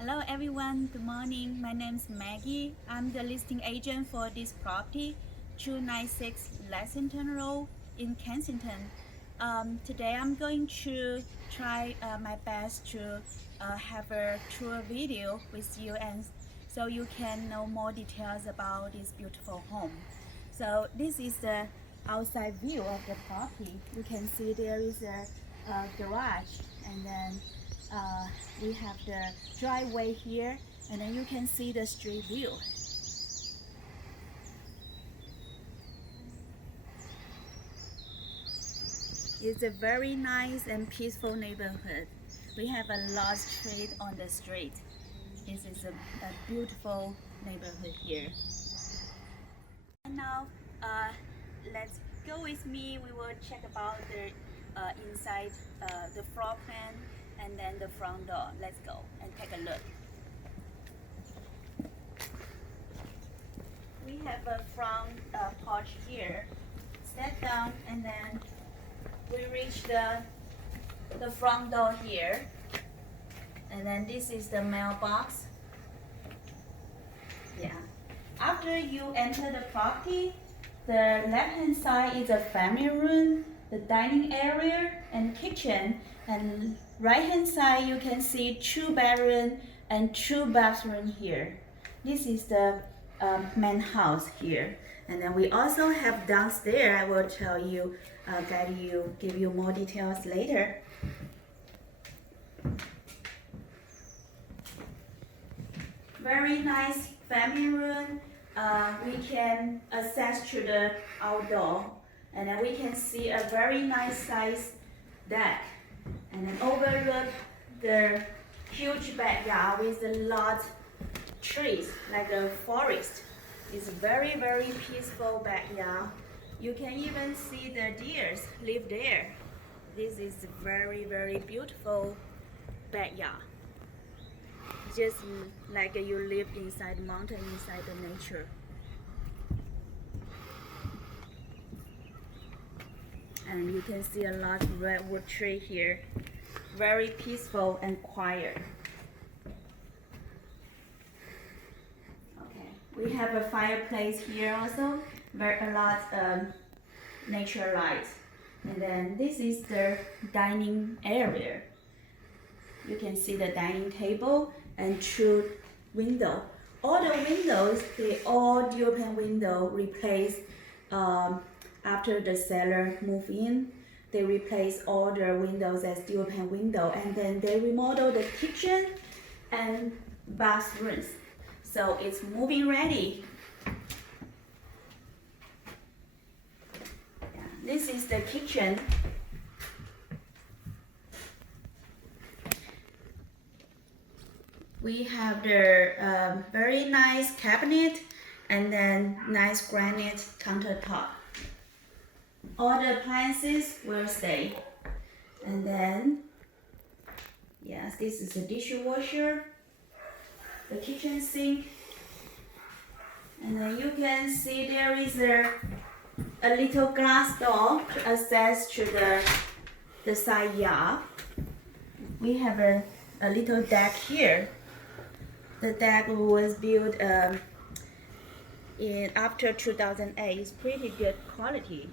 Hello everyone, good morning. My name is Maggie. I'm the listing agent for this property, 296 Lexington Road in Kensington. Today I'm going to try my best to have a tour video with you, and so you can know more details about this beautiful home. So this is the outside view of the property. You can see there is a garage, and then we have the driveway here, and then you can see the street view. It's a very nice and peaceful neighborhood. We have a large tree on the street. This is a beautiful neighborhood here. And now, let's go with me. We will check about the inside, the floor plan, and then the front door. Let's go and take a look. We have a front porch here. Step down, and then we reach the front door here. And then this is the mailbox. Yeah. After you enter the property, the left-hand side is a family room, the dining area, and kitchen. And right-hand side, you can see 2 bedroom and 2 bathroom here. This is the main house here. And then we also have downstairs. I will tell you, give you more details later. Very nice family room. We can access to the outdoor, and then we can see a very nice size deck, and then overlook the huge backyard with a lot trees like a forest. It's very peaceful backyard. You can even see the deers live there. This is very beautiful backyard. Just like you live inside the mountain, inside the nature. And you can see a large redwood tree here. Very peaceful and quiet. Okay, we have a fireplace here also. A lot of nature lights. And then this is the dining area. You can see the dining table and 2 windows. All the windows, they all dual pane window replaced after the seller moved in. They replaced all the windows as dual pane window, and then they remodeled the kitchen and bathrooms. So it's moving ready. Yeah, this is the kitchen. We have the very nice cabinet, and then nice granite countertop. All the appliances will stay. And then, yes, this is the dishwasher, the kitchen sink. And then you can see there is a little glass door to access to the side yard. We have a little deck here. The deck was built after 2008. It's pretty good quality.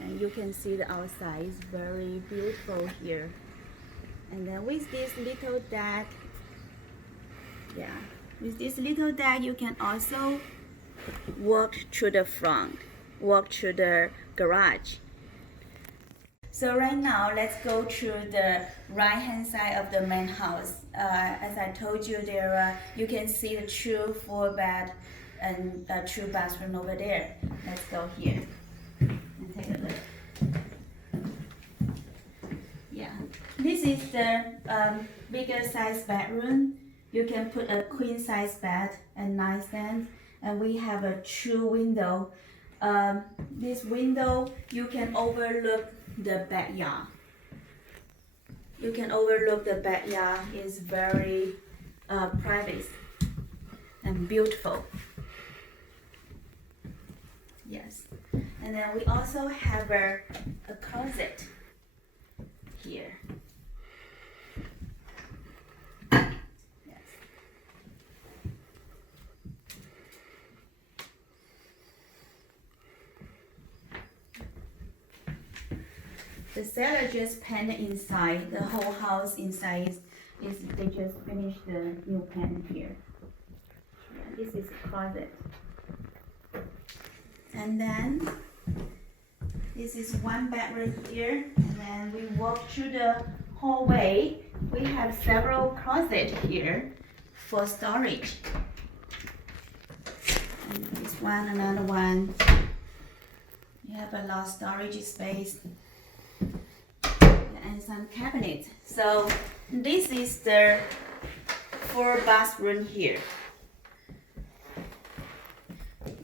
And you can see the outside is very beautiful here. And then with this little deck, you can also walk to the front, walk to the garage. So right now, let's go to the right-hand side of the main house. As I told you, you can see the 2 full bed and 2 bathroom over there. Let's go here and take a look. Yeah, this is the bigger size bedroom. You can put a queen size bed and nightstand, and we have a 2 window. This window, you can overlook the backyard. You can overlook the backyard. It's very private and beautiful. Yes. And then we also have a closet here. the seller just painted inside. The whole house inside is they just finished the new paint here. Yeah, this is a closet. And then this is one bedroom here. And then we walk through the hallway. We have several closets here for storage. And this one, another one. You have a lot of storage space and some cabinets. So this is the 4-bathroom here.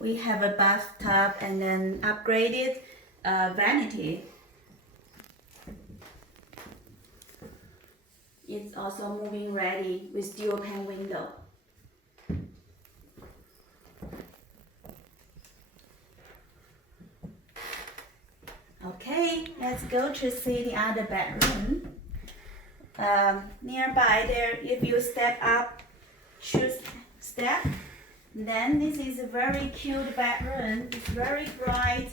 We have a bathtub and then upgraded vanity. It's also moving ready with dual pane window. Okay, let's go to see the other bedroom. Nearby there, if you step up, choose step, then this is a very cute bedroom. It's very bright,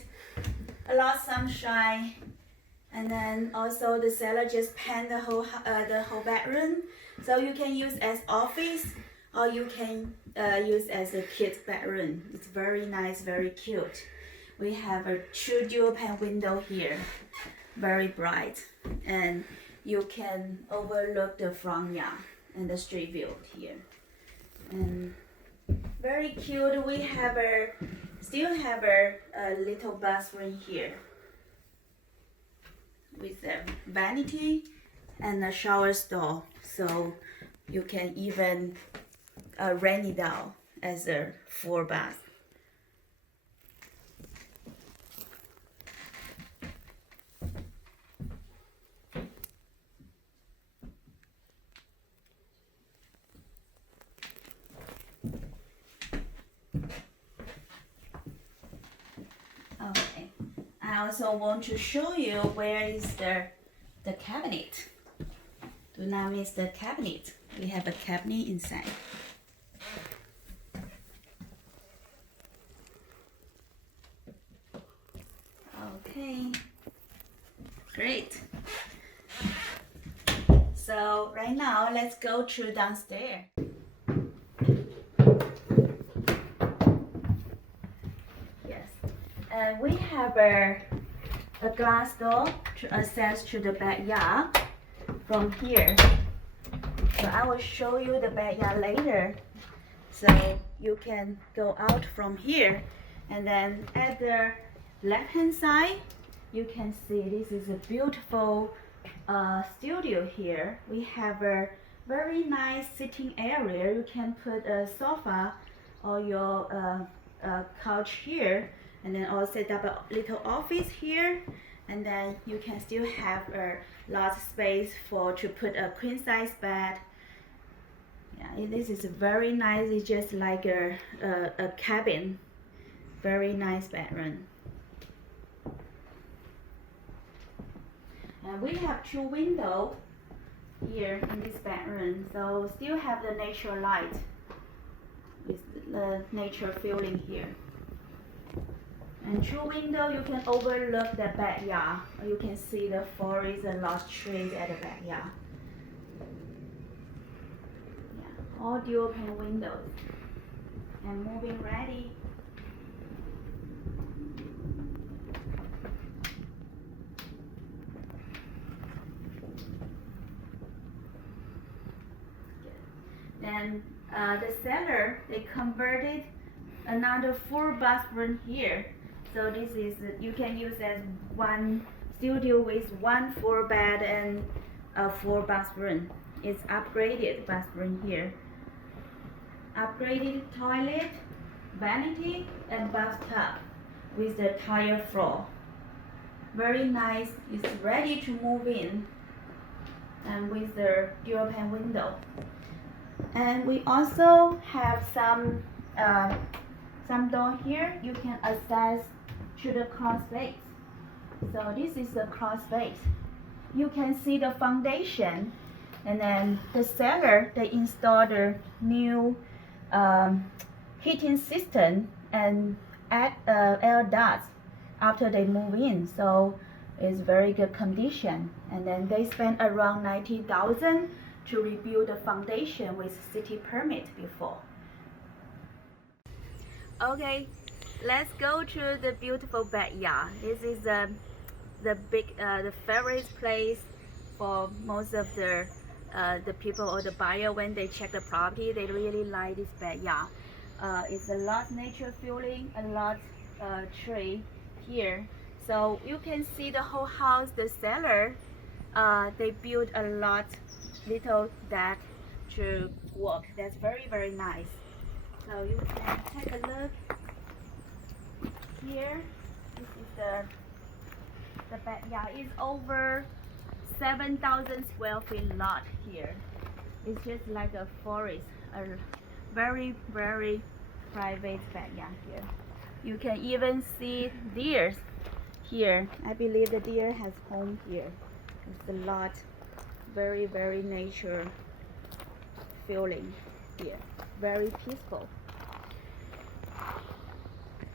a lot of sunshine, and then also the seller just painted the whole bedroom, so you can use as office or you can use as a kid's bedroom. It's very nice, very cute. We have a true dual pane window here, very bright, and you can overlook the front yard and the street view here. And very cute. We have still have a little bathroom here with a vanity and a shower stall, so you can even rent it out as a 4-bath. Okay, I also want to show you where is the cabinet. Do not miss the cabinet. We have a cabinet inside. Okay, great. So right now, let's go to downstairs. We have a glass door to access to the backyard from here. So I will show you the backyard later. So you can go out from here, and then at the left-hand side, you can see this is a beautiful studio here. We have a very nice sitting area. You can put a sofa or your couch here. And then I'll set up a little office here, and then you can still have a lot of space to put a queen size bed. Yeah, this is very nice. It's just like a cabin. Very nice bedroom. And we have 2 windows here in this bedroom, so still have the natural light with the nature feeling here. And through window, you can overlook the backyard. You can see the forest and large trees at the backyard. Yeah, all dual pane windows. And moving ready. Then the seller, they converted another 4-bathroom here. So this is, you can use as one studio with 1 4-bed and a 4-bathroom. It's upgraded bathroom here. Upgraded toilet, vanity, and bathtub with the tile floor. Very nice. It's ready to move in, and with the dual pane window. And we also have some door here. You can access to the crawl space. So this is the crawl space. You can see the foundation, and then the seller, they installed a new heating system and add air ducts after they move in. So is very good condition. And then they spent around 90,000 to rebuild the foundation with city permit before. Okay, let's go to the beautiful backyard. This is the favorite place for most of the people or the buyer. When they check the property, they really like this backyard. It's a lot nature feeling, a lot tree here. So you can see the whole house. The seller, they built a lot little deck to walk. That's very, very nice. So you can take a look here. This is the backyard. It's over 7,000 square feet lot here. It's just like a forest, a very, very private backyard here. You can even see deers here. I believe the deer has home here. It's a lot, very, very nature feeling here. Very peaceful.